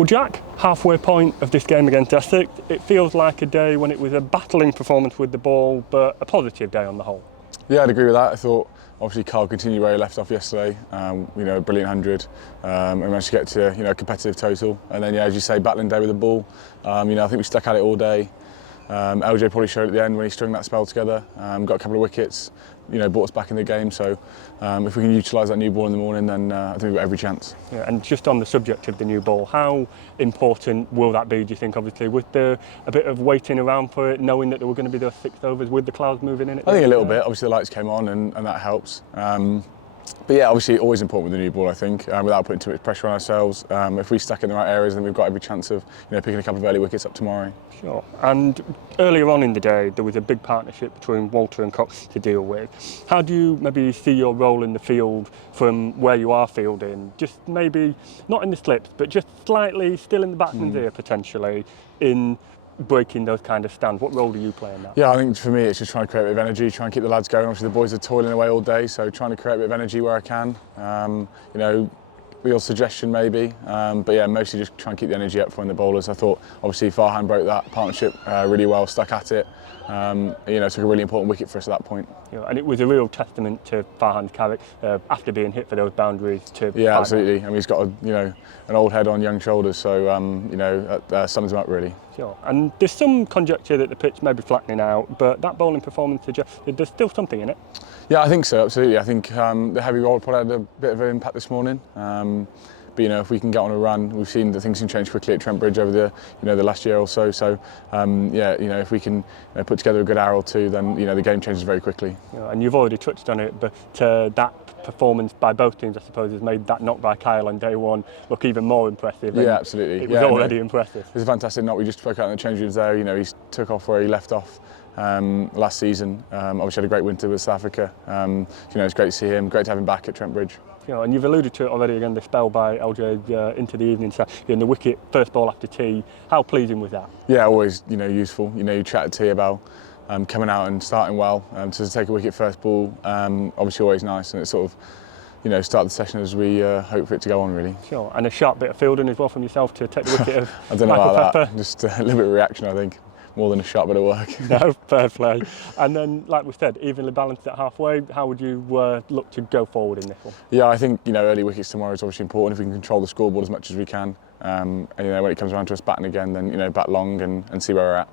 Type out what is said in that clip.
Well, Jack, halfway point of this game against Essex, it feels like a day when it was a battling performance with the ball, but a positive day on the whole. Yeah, I'd agree with that. I thought obviously Carl continued where he left off yesterday. A brilliant 100. And managed to get to a competitive total. And then as you say, battling day with the ball. I think we stuck at it all day. LJ probably showed at the end when he strung that spell together. Got a couple of wickets. Brought us back in the game. So if we can utilise that new ball in the morning, then I think we've got every chance. Yeah, and just on the subject of the new ball, how important will that be, do you think, obviously, with a bit of waiting around for it, knowing that there were going to be those 6 overs with the clouds moving in? I think a little bit. Obviously the lights came on and that helps. But yeah, obviously always important with the new ball, I think, without putting too much pressure on ourselves. If we stuck in the right areas, then we've got every chance of picking a couple of early wickets up tomorrow. Sure. And earlier on in the day, there was a big partnership between Walter and Cox to deal with. How do you maybe see your role in the field from where you are fielding? Just maybe, not in the slips, but just slightly still in the batsman's ear potentially in breaking those kind of stands. What role do you play in that? Yeah, I think for me it's just trying to create a bit of energy, try and keep the lads going. Obviously the boys are toiling away all day, so trying to create a bit of energy where I can. Real suggestion maybe, but yeah, mostly just try and keep the energy up for the bowlers. I thought obviously Farhan broke that partnership really well, stuck at it. Took a really important wicket for us at that point. Yeah, and it was a real testament to Farhan's character after being hit for those boundaries. Yeah, absolutely. I mean, he's got an old head on young shoulders, so that sums him up really. Sure. And there's some conjecture that the pitch may be flattening out, but that bowling performance suggests there's still something in it. Yeah, I think so. Absolutely. I think the heavy roll probably had a bit of an impact this morning. But if we can get on a run, we've seen that things can change quickly at Trent Bridge over the last year or so. So if we can put together a good hour or two, then the game changes very quickly. Yeah, and you've already touched on it, but that performance by both teams, I suppose, has made that knock by Kyle on day one look even more impressive. Yeah, absolutely. It was already impressive. It was a fantastic knock. We just spoke out in the change rooms there. He took off where he left off last season. Obviously had a great winter with South Africa. It's great to see him. Great to have him back at Trent Bridge. And you've alluded to it already again, the spell by LJ into the evening. So the wicket, first ball after tea, how pleasing was that? Yeah, always useful. You chat to tea about coming out and starting well. To take a wicket first ball, obviously always nice, and it's sort of start the session as we hope for it to go on really. Sure, and a sharp bit of fielding as well from yourself to take the wicket of I don't know Michael about Pepper. That. Just a little bit of reaction, I think. More than a sharp bit of work. No, fair play. And then, like we said, evenly balanced at halfway. How would you look to go forward in this one? Yeah, I think early wickets tomorrow is obviously important if we can control the scoreboard as much as we can. And when it comes around to us batting again, then bat long and see where we're at.